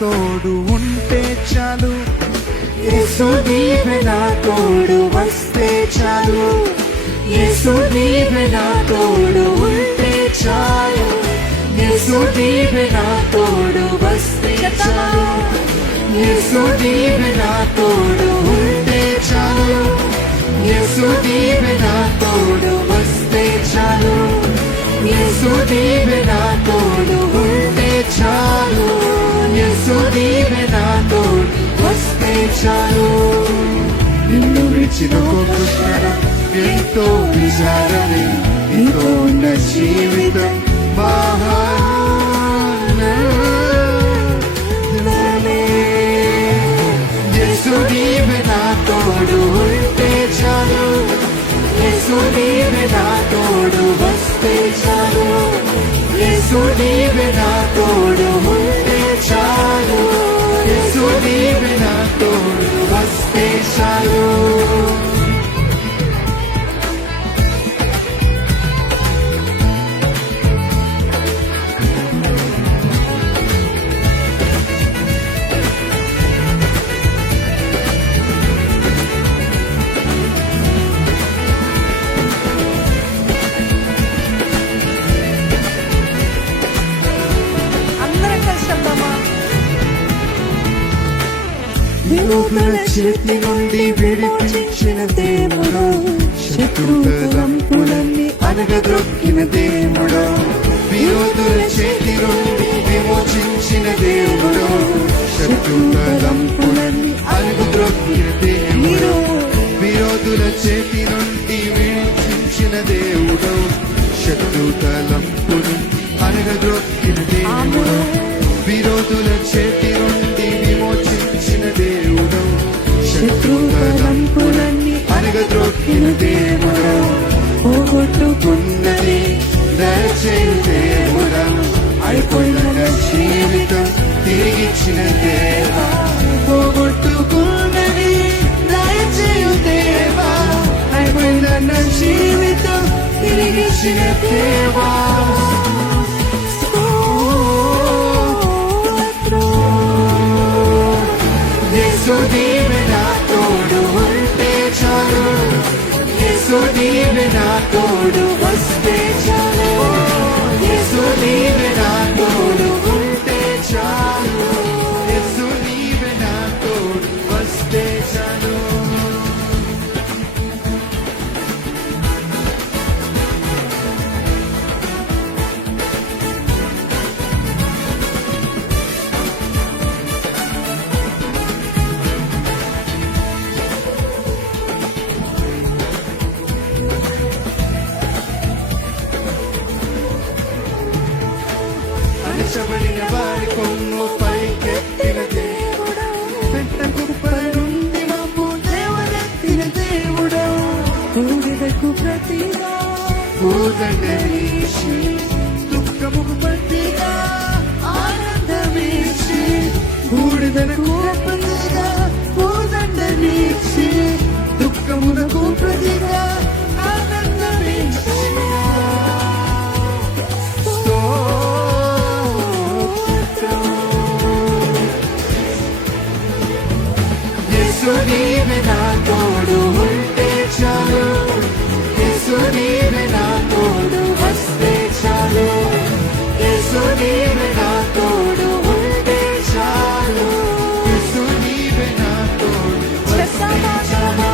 తోడు ఉంటే చాలు, యేసు నీవే నా తోడు వస్తే చాలు, యేసు నీవే నా తోడు ఉంటే చాలు, యేసు నీవే నా తోడు వస్తే చాలు, యేసు నీవే నా తోడు ఉంటే చాలు, యేసు నీవే నా తోడు వస్తే చాలు, యేసు నీవే నా తోడు ఉంటే చాలు, యేసు నీవే నా తోడు వస్తే చాలు. నిన్ను విడిచిన క్షణం ఎంతో విచారమే, నీతో ఉన్న జీవితం మహానమే. యేసు నీవే నా తోడు ఉంటే చాలు, యేసు నీవే నా తోడు వస్తే చాలు, యేసు నీవే నా తోడు ఉంటే చాలు, యేసు నీవే నా తోడు వస్తే చాలు. విరోధుల చేతి నుండి విడిపించిన దేవుడు, శత్రువుల తలంపులన్నీ అనగదొక్కిన దేవుడు, విరోధుల చేతి నుండి విమోచించిన దేవుడు, శత్రువుల తలంపులన్నీ అనగదొక్కిన దేవుడు, విరోధుల చేతి నుండి విమోచించిన దేవుడు, శత్రువుల తలంపులు అనగదొక్కిన దేవుడు, విరోధుల చేతి నుండి విమోచించిన దేవుడు, శత్రువులన్నీ అనగద్రొక్కిన దేవుడు, పోగొట్టుకున్నది దయచేయు దేవుడా, అయిపోయిన జీవితం తిరిగిచ్చిన దేవా, పోగొట్టుకున్నది దయచేయు దేవా, అయిపోయిన జీవితం తిరిగిచ్చిన దేవా. యేసు నీవే నా తోడు ఉంటే చాలు, యేసు నీవే నా తోడు వస్తే చాలు, యేసు నీవే నా తోడు ఉంటే చాలు, యేసు నీవే నా తోడు వస్తే చాలు. అణచబడిన వారి కొమ్ము పైకెత్తిన దేవుడు, పెట్ట కుప్ప నుండి మమ్ము లేవనెత్తిన దేవుడు, బూడిదకు ప్రతిగా పూదండనీసి, దుఃఖముకు ప్రతిగా ఆనందమీసి, బూడిదకు ప్రతిగా పూదండనీసి, దుఃఖమునకు ప్రతిగా ఆనందమీసి. యేసు నీవే నా తోడు ఉంటే చాలు, యేసు నీవే నా తోడు వస్తే చాలు, యేసు నీవే నా తోడు ఉంటే చాలు, యేసు నీవే నా తోడు వస్తే చాలు,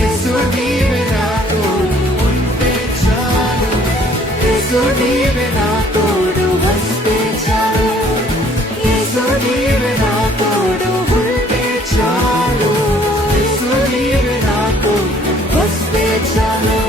యేసు నీవే నా తోడు ఉంటే చాలు, యేసు నీవే నా తోడు వస్తే చాలు, యేసు నీవే నా తోడు ఉంటే చాలు, యేసు నీవే నా తోడు వస్తే చాలు.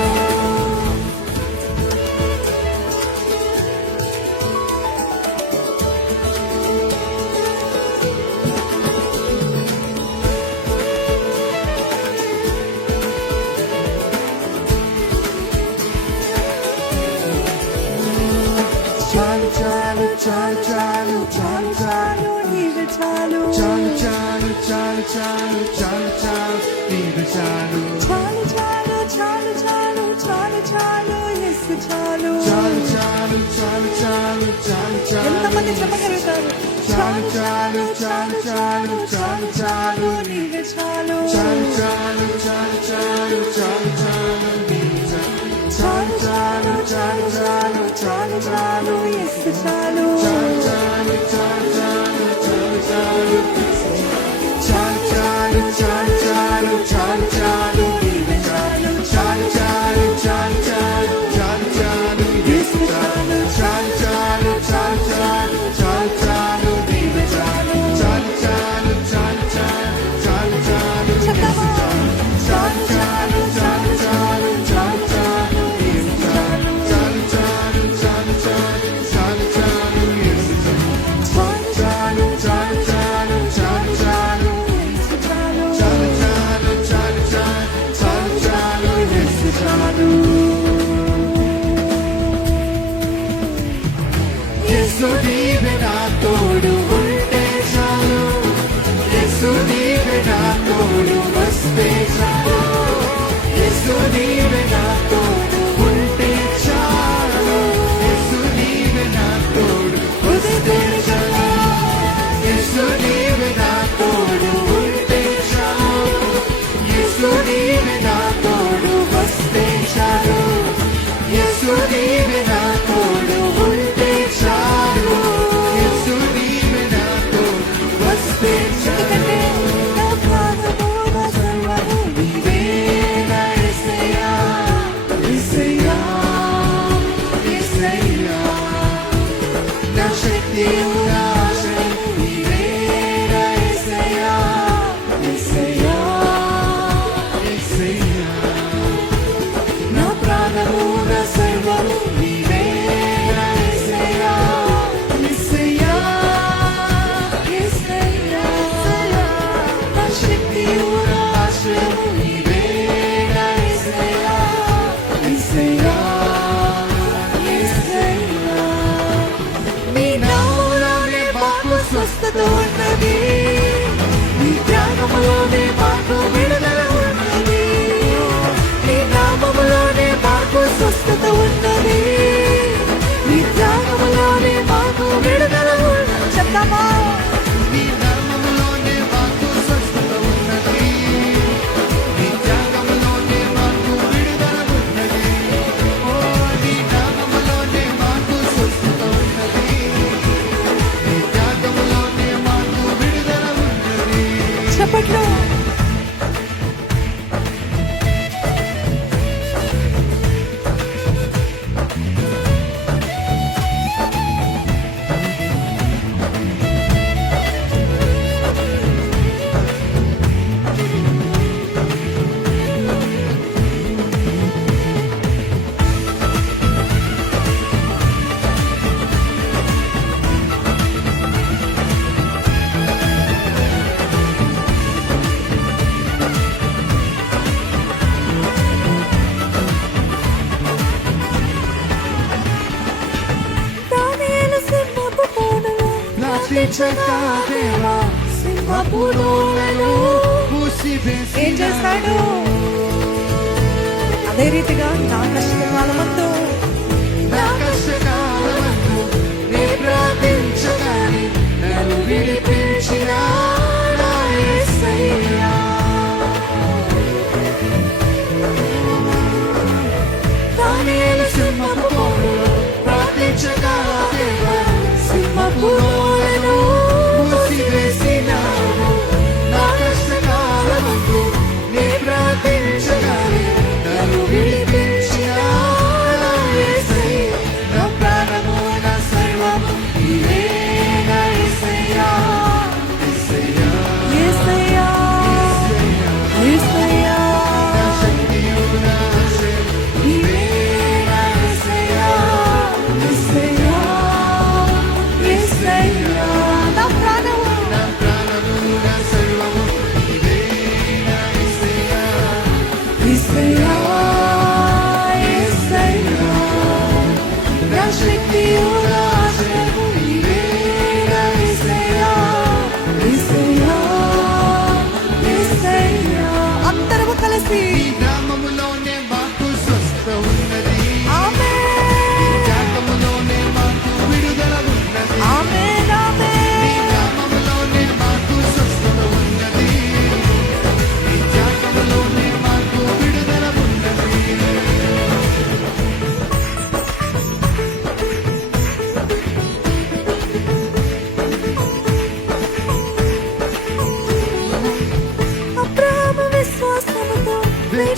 చాలు చాలు చాలు చాలు చాలు చాలు నీవే చాలు, చాలు చాలు చాలు చాలు చాలు చాలు నీవే చాలు, చాలు చాలు చాలు చాలు చాలు చాలు యేసు చాలు, చాలు చాలు చాలు చాలు చాలు చాలు. ఎంతమంది చెప్పగలుగుతారు? చాలు చాలు చాలు చాలు చాలు చాలు నీవే చాలు చాలు చాలు చాలు చాలు చాలు చాలు నీవే చాలు చాలు చాలు చాలు చాలు చాలు యేసు చాలు చాలు చాలు చాలు చాలు చాలు చాలు చాలు చాలు చాలు చాలు చాలు చాలు నీవే చాలు చాలు చాలు చాలు చాలు చాలు చాలు యేసు చాలు చాలు చాలు చాలు చాలు చాలు చాలు నీవే చాలు చాలు చాలు చాలు చాలు చాలు చాలు యేసు చాలు చాలు చాలు చాలు చాలు చాలు నీవే చాలు చాలు చాలు చాలు చాలు చాలు చాలు యేసు చాలు చాలు చాలు చాలు చాలు చాలు యేసు చాలు చాలు చాలు చాలు చాలు చాలు యేసు చాలు యేసు నీవే నా తోడు ఉంటే చాలు యేసు నీవే నా తోడు వస్తే చాలు యేసు నీవే నా తోడు ఉంటే చాలు యేసు నీవే నా తోడు వస్తే చాలు యేసు నీవే నా తోడు ఉంటే చాలు యేసు నీవే నా తోడు వస్తే చాలు యేసు నీవే నా తోడు ఉంటే చాలు యేసు నీవే నా తోడు వస్తే చాలు నా ప్రాణము నా సర్వము నీవే నా యేసయ్యా యేసయ్యా యేసయ్యా నా శక్తియు నా ఆశయు నీవే నా యేసయ్యా యేసయ్యా యేసయ్యా నా ప్రాణము నా సర్వము నీవే నా యేసయ్యా యేసయ్యా యేసయ్యా నా శక్తియు నా ఆశయు నీవే నా యేసయ్యా యేసయ్యా యేసయ్యా నీ నామములోనే మాకు స్వస్థత ఉన్నది నీ త్యాగములోనే మాకు విడుదల ఉన్నది నీ నామములోనే మాకు స్వస్థత ఉన్నది నీ త్యాగములోనే మాకు విడుదల ఉన్నది చెప్తామా నీ నామములోనే మాకు స్వస్థత ఉన్నది నీ త్యాగములోనే మాకు విడుదల ఉన్నది ఓ నీ నామములోనే మాకు స్వస్థత ఉన్నది నీ త్యాగములోనే మాకు విడుదల ఉన్నది చప్పట్లు దానియేలు సింహపు బోనులో లాఠీచగా దేవా సింహపు నోళ్ళను ఏం చేస్తాడు అదే రీతిగా నా కష్టకాలమందు నే ప్రార్థించగానే నన్ను విడిపించిన నా యేసయ్యా దానియేలు సింహపు బోనులో ప్రార్థించగా దేవా సింహపు నోళ్ళను మూసివేసినావు నా కష్టకాలమందు నే ప్రార్థించగానే నన్ను విడిపించిన నా యేసయ్యా నా ప్రాణము నా సర్వము నీవే నా యేసయ్యా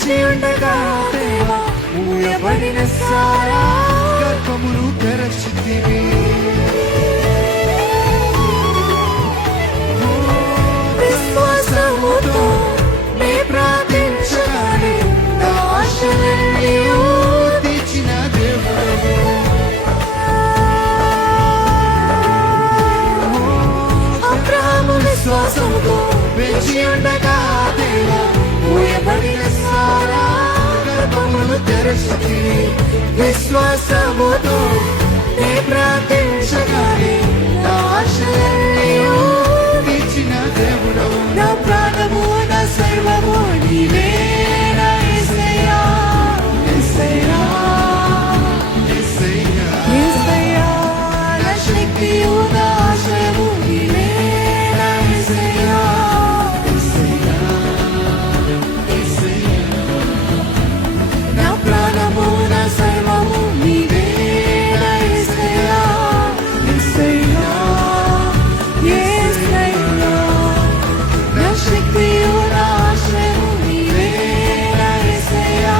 వేచి ఉండగా దేవా మూయబడిన సారా గర్భమును తెరచితివి. విశ్వాసముతో నే ప్రార్థించగానే నా ఆశలన్నీ తీర్చిన దేవుడవు. అబ్రహాము విశ్వాసముతో వేచి ఉండగా దేవా మూయబడిన సారా గర్భమును తెరచితివి. విశ్వాసముతో నే ప్రార్థించగానే నా ఆశలన్నీ తీర్చిన దేవుడవు. నా ప్రాణము నా సర్వము నీవే నా యేసయ్యా, యేసయ్యా, యేసయ్యా, యేసయ్యా. నా శక్తియు నా ఆశ్రయము నీవే నా యేసయ్యా, యేసయ్యా, యేసయ్యా. నా ప్రాణము నా సర్వము నీవే నా యేసయ్యా, యేసయ్యా, యేసయ్యా. నా శక్తియు నా ఆశ్రయము నీవే నా యేసయ్యా,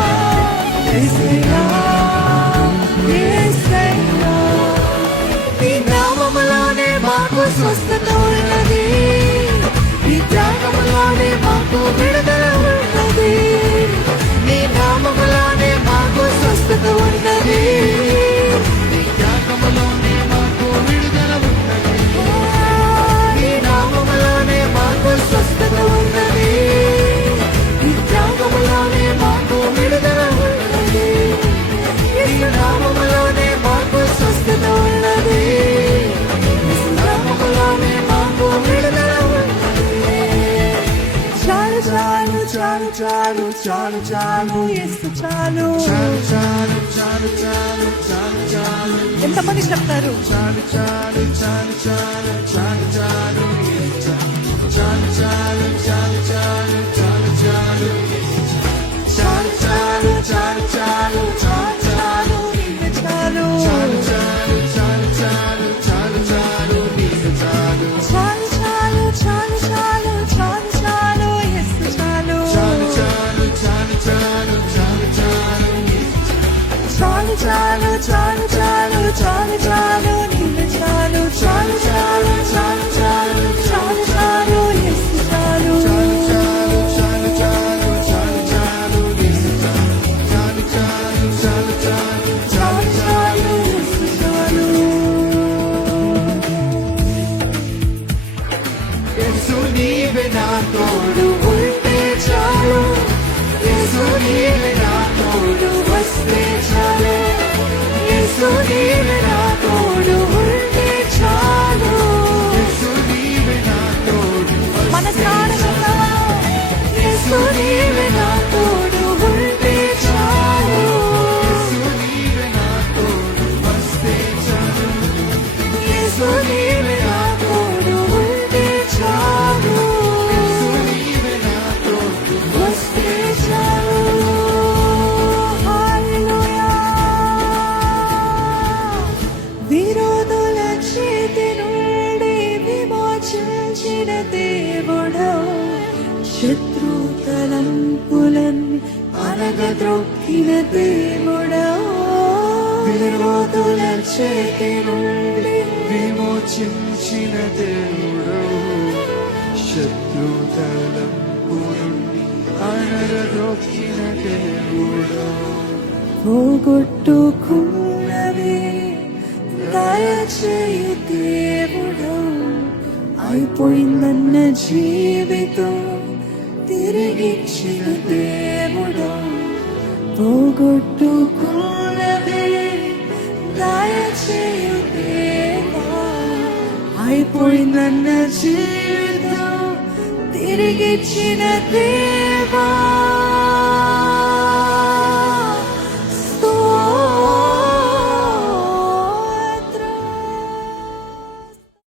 యేసయ్యా, యేసయ్యా. నీ నామములోనే మాకు స్వస్థత ఉన్నది, నీ త్యాగములోనే మాకు విడుదల ఉన్నది. నీ నామములోనే మాకు స్వస్థత ఉన్నది, నీ త్యాగములోనే మాకు విడుదల ఉన్నది. నీ నామములోనే మాకు స్వస్థత ఉన్నది, నీ త్యాగములోనే మాకు విడుదల ఉన్నది. నీ నామములోనే మాకు స్వస్థత ఉన్నది, నీ నామములోనే మాకు విడుదల ఉన్నది. చాలు చాలు చాలు చాలు చాలు చాలు యేసు చాలు చాలు చాలు చాలు చాలు చాలు చాలు. ఎంతమంది చెప్తారు చాలు చాలు చాలు చాలు చాలు చాలు చాలు చాలు చాలు చాలు చాలు చాలు చాలు చాలు చాలు చాలు చాలు చాలు నీకు చాలు చాలు చాలు చాలు చాలు చాలు చాలు నీకు చాలు చాలు చాలు చాలు చాలు చాలు చాలు యేసు చాలు చాలు చాలు చాలు చాలు చాలు చాలు చాలు చాలు చాలు చాలు చాలు చాలు నీకు చాలు చాలు చాలు చాలు చాలు చాలు చాలు యేసు చాలు చాలు చాలు చాలు చాలు చాలు చాలు యేసు చాలు చాలు చాలు చాలు చాలు చాలు యేసు చాలు. యేసు నీవే నా తోడు ఉంటే చాలు, యేసు నీవే నా తోడు వస్తే చాలు, యేసు నీవే నా తోడు ఉంటే చాలు, యేసు నీవే నా తోడు మన ప్రాణములో యేసు నీవే నా తోడు ఉంటే చాలు, యేసు నీవే నా తోడు వస్తే చాలు, యేసు నీవే నా తోడు ఉంటే చాలు, యేసు నీవే నా తోడు వస్తే చాలు. హల్లెలూయా. విరోధుల చేతి నుండి విమోచించిన దేవుడవు, శత్రు తలంపులన్నీ అనగద్రొక్కిన దేవుడవు. విరోధుల చేతి నుండి విమోచించిన దేవుడవు, శత్రు తలంపు నుండి అనగద్రొక్కిన దేవుడవు. పోగొట్టుకున్నవి దయచేయు దేవుడవు, అయిపోయిందన్న జీవితం తిరిగిచ్చిన దేవుడవు. పోగొట్టుకున్నవి దయచేయు దేవా, అయిపోయిందన్న జీవితం తిరిగిచ్చిన దేవా.